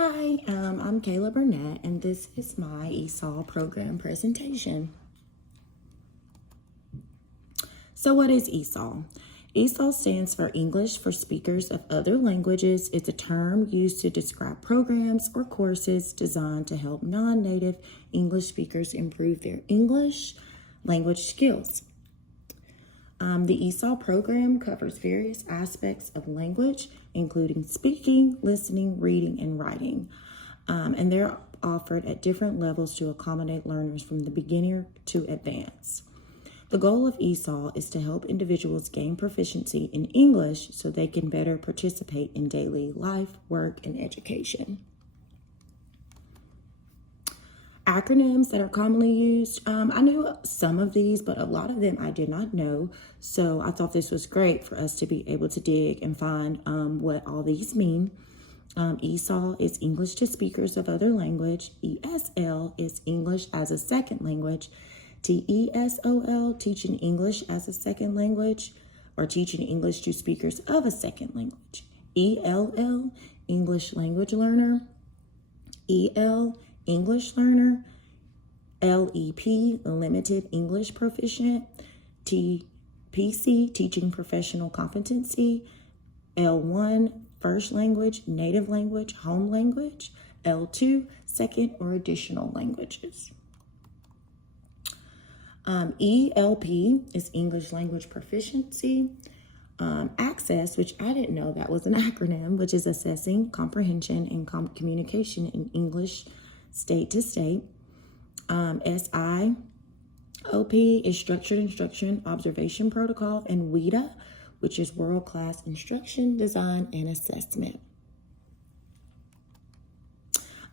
Hi, I'm Kayla Burnett, and this is my ESOL program presentation. So what is ESOL? ESOL stands for English for Speakers of Other Languages. It's a term used to describe programs or courses designed to help non-native English speakers improve their English language skills. The ESOL program covers various aspects of language, including speaking, listening, reading, and writing. And they're offered at different levels to accommodate learners from the beginner to advanced. The goal of ESOL is to help individuals gain proficiency in English so they can better participate in daily life, work, and education. Acronyms that are commonly used. I knew some of these, but a lot of them I did not know. So I thought this was great for us to be able to dig and find what all these mean. ESOL is English to Speakers of Other Language. ESL is English as a Second Language. TESOL, Teaching English as a Second Language, or Teaching English to Speakers of a Second Language. ELL, English Language Learner. EL, English Learner. LEP, Limited English Proficient. TPC, Teaching Professional Competency. L1, First Language, Native Language, Home Language. L2, Second or Additional Languages. ELP is English Language Proficiency. Access, which I didn't know that was an acronym, which is Assessing Comprehension and Communication in English State to State. SIOP is Structured Instruction Observation Protocol, and WIDA, which is World Class Instruction, Design, and Assessment.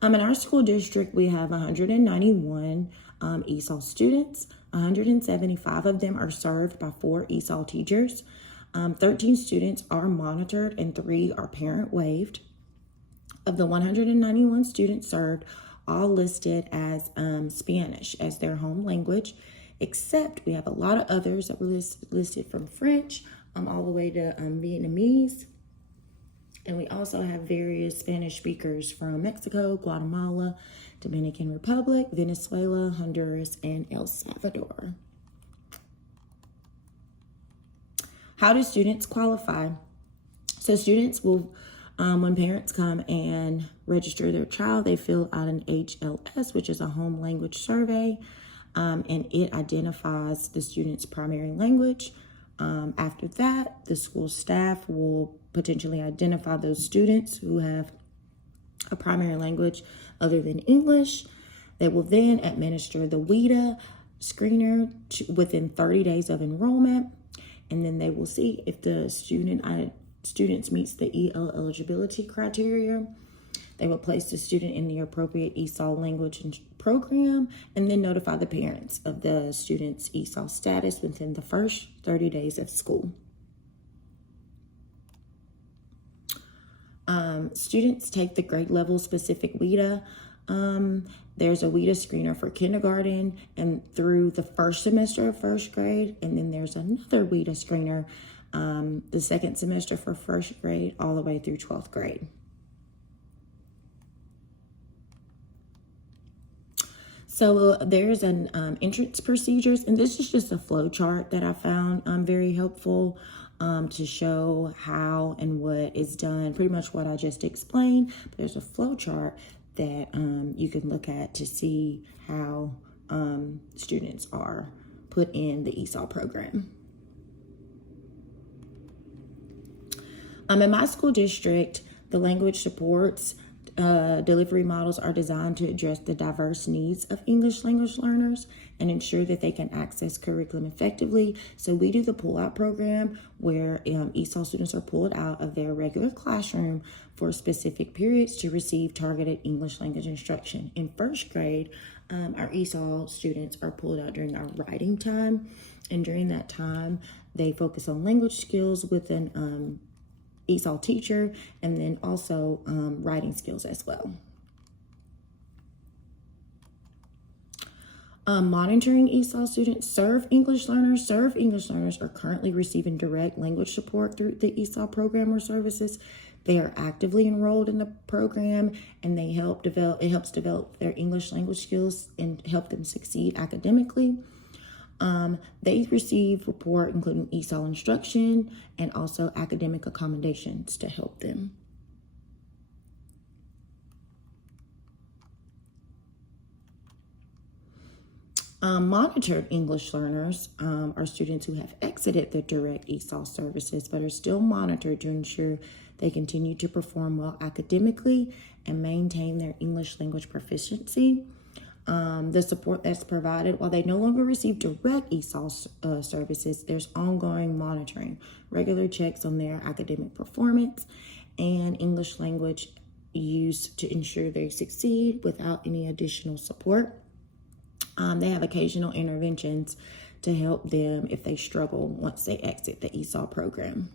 In our school district, we have 191 ESOL students. 175 of them are served by 4 ESOL teachers. 13 students are monitored and 3 are parent waived. Of the 191 students served, all listed as Spanish as their home language, except we have a lot of others that were listed from French all the way to Vietnamese. And we also have various Spanish speakers from Mexico, Guatemala, Dominican Republic, Venezuela, Honduras, and El Salvador. How do students qualify? So students will, when parents come and register their child, they fill out an HLS, which is a home language survey, and it identifies the student's primary language. After that, the school staff will potentially identify those students who have a primary language other than English. They will then administer the WIDA screener within 30 days of enrollment, and then they will see if the students meets the EL eligibility criteria. They will place the student in the appropriate ESOL language program and then notify the parents of the student's ESOL status within the first 30 days of school. Students take the grade level specific WIDA. There's a WIDA screener for kindergarten and through the first semester of first grade, and then there's another WIDA screener the second semester for first grade all the way through 12th grade. So there's an entrance procedures, and this is just a flow chart that I found very helpful to show how and what is done, pretty much what I just explained. But there's a flow chart that you can look at to see how students are put in the ESOL program. In my school district, the language supports delivery models are designed to address the diverse needs of English language learners and ensure that they can access curriculum effectively. So we do the pull-out program where ESOL students are pulled out of their regular classroom for specific periods to receive targeted English language instruction. In first grade, our ESOL students are pulled out during our writing time, and during that time, they focus on language skills with an ESOL teacher, and then also writing skills as well. Monitoring ESOL students. Serve English learners are currently receiving direct language support through the ESOL program or services. They are actively enrolled in the program, and it helps develop their English language skills and help them succeed academically. They receive support including ESOL instruction and also academic accommodations to help them. Monitored English learners are students who have exited the direct ESOL services but are still monitored to ensure they continue to perform well academically and maintain their English language proficiency. The support that's provided, while they no longer receive direct ESOL services, there's ongoing monitoring, regular checks on their academic performance, and English language use to ensure they succeed without any additional support. They have occasional interventions to help them if they struggle once they exit the ESOL program.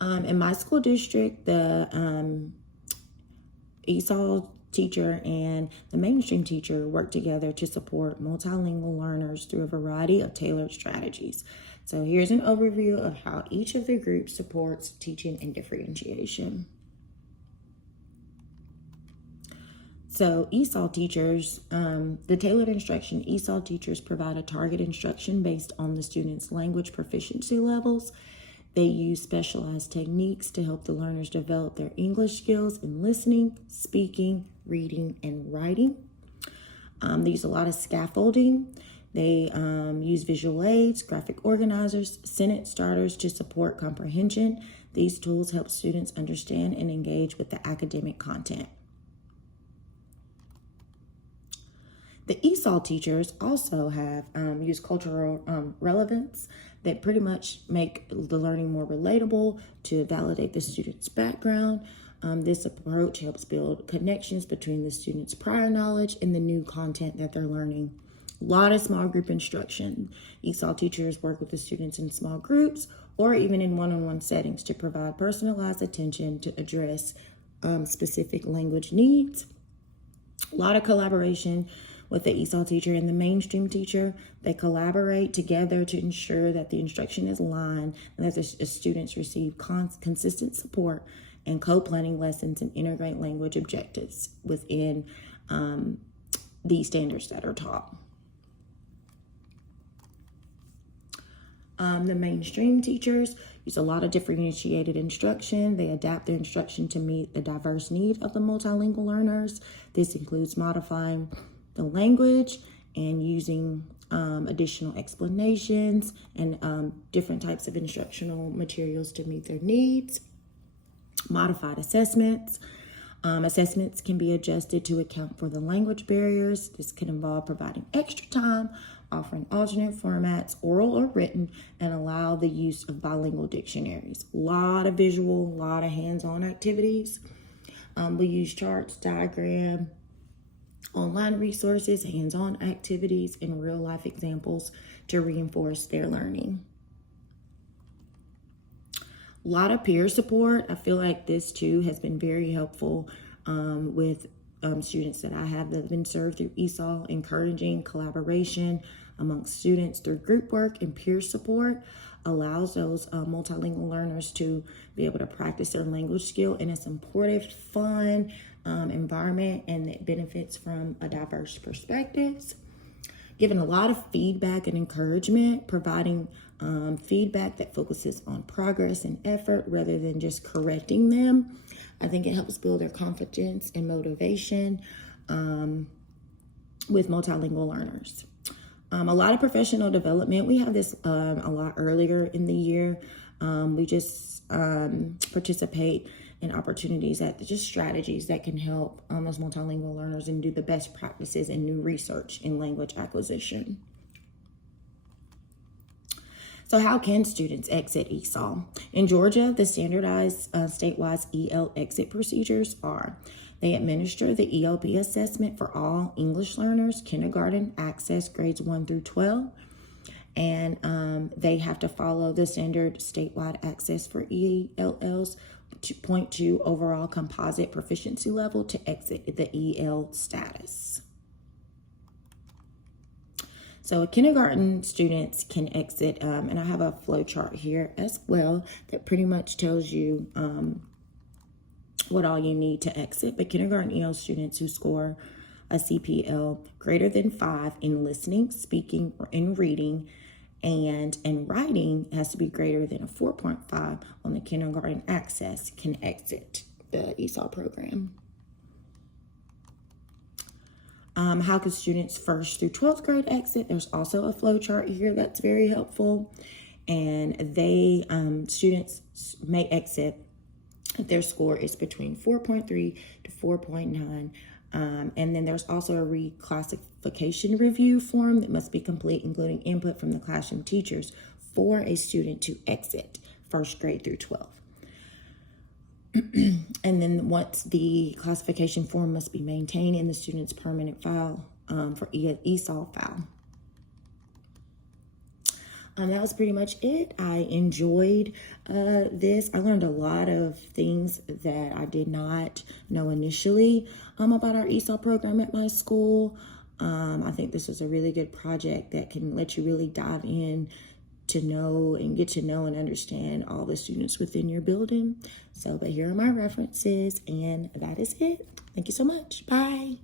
In my school district, the ESOL teacher and the mainstream teacher work together to support multilingual learners through a variety of tailored strategies. So here's an overview of how each of the groups supports teaching and differentiation. So ESOL teachers, the tailored instruction, ESOL teachers provide a target instruction based on the student's language proficiency levels. They use specialized techniques to help the learners develop their English skills in listening, speaking, reading, and writing. They use a lot of scaffolding. They use visual aids, graphic organizers, sentence starters to support comprehension. These tools help students understand and engage with the academic content. The ESOL teachers also have used cultural relevance that pretty much make the learning more relatable to validate the student's background. This approach helps build connections between the student's prior knowledge and the new content that they're learning. A lot of small group instruction. ESOL teachers work with the students in small groups or even in one-on-one settings to provide personalized attention to address specific language needs. A lot of collaboration with the ESOL teacher and the mainstream teacher. They collaborate together to ensure that the instruction is aligned and that the students receive consistent support and co-planning lessons and integrate language objectives within these standards that are taught. The mainstream teachers use a lot of differentiated instruction. They adapt their instruction to meet the diverse needs of the multilingual learners. This includes modifying the language and using additional explanations and different types of instructional materials to meet their needs. Modified assessments. Assessments can be adjusted to account for the language barriers. This can involve providing extra time, offering alternate formats, oral or written, and allow the use of bilingual dictionaries. A lot of visual, a lot of hands-on activities. We use charts, diagram, online resources, hands-on activities, and real-life examples to reinforce their learning. A lot of peer support. I feel like this too has been very helpful with students that I have that have been served through ESOL, encouraging collaboration amongst students through group work and peer support allows those multilingual learners to be able to practice their language skill in a supportive, fun environment, and it benefits from a diverse perspectives. Giving a lot of feedback and encouragement, providing feedback that focuses on progress and effort rather than just correcting them. I think it helps build their confidence and motivation with multilingual learners. A lot of professional development. We have this a lot earlier in the year. We just participate in opportunities that just strategies that can help those multilingual learners and do the best practices and new research in language acquisition. So how can students exit ESOL? In Georgia, the standardized statewide EL exit procedures are: they administer the ELB assessment for all English learners, kindergarten access grades 1 through 12, and they have to follow the standard statewide access for ELLs 2.2 overall composite proficiency level to exit the EL status. So kindergarten students can exit, and I have a flow chart here as well that pretty much tells you what all you need to exit. But kindergarten EL students who score a CPL greater than 5 in listening, speaking, or in reading, and in writing has to be greater than a 4.5 on the kindergarten access can exit the ESOL program. How can students 1st through 12th grade exit? There's also a flow chart here that's very helpful. And they, students may exit if their score is between 4.3 to 4.9. And then there's also a reclassification review form that must be complete, including input from the classroom teachers for a student to exit 1st grade through 12th. And then once the classification form must be maintained in the student's permanent file for ESOL file. That was pretty much it. I enjoyed this. I learned a lot of things that I did not know initially about our ESOL program at my school. I think this was a really good project that can let you really dive in to know and get to know and understand all the students within your building. So, but here are my references, and that is it. Thank you so much. Bye.